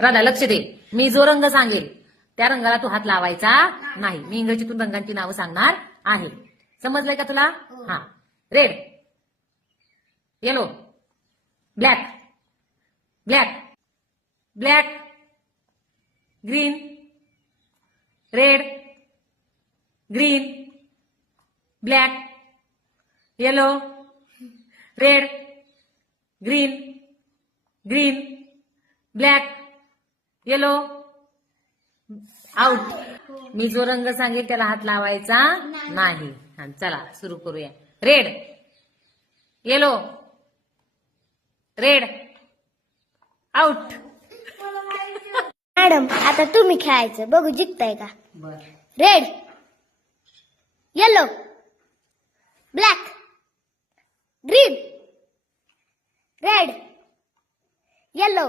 राधा लक्ष दे. मी जो रंग सांगेल त्या रंगाला तू हात लावायचा नाही. मी इंग्रजीतून रंगांची नावं सांगणार आहे. समजलंय का तुला? हा. Red yellow black black black green red green black yellow red green green black yellow out मी जो रंग सांगेल त्याला हात लावायचा नाही. हा, चला सुरू करूया. Red yellow red out madam आता तुम्ही खेळायचं. बघू जिंकताय का? बर red yellow black green red yellow